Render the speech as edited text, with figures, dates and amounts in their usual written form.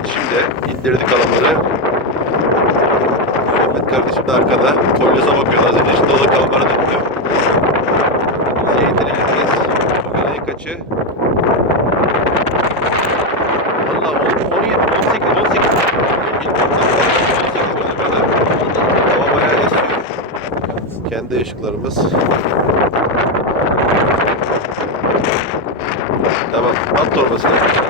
kardeşim de indirdi kalamarı. Muhammed kardeşim de arkada. Kolyoza bakıyor. Az önce şimdi o da kalamara döndü. Zeytin eliniz. Bugün ayı kaçı? Valla 17, 18, 18. Hava bayağı esiyor. Kendi ışıklarımız. Tamam. At torbasını.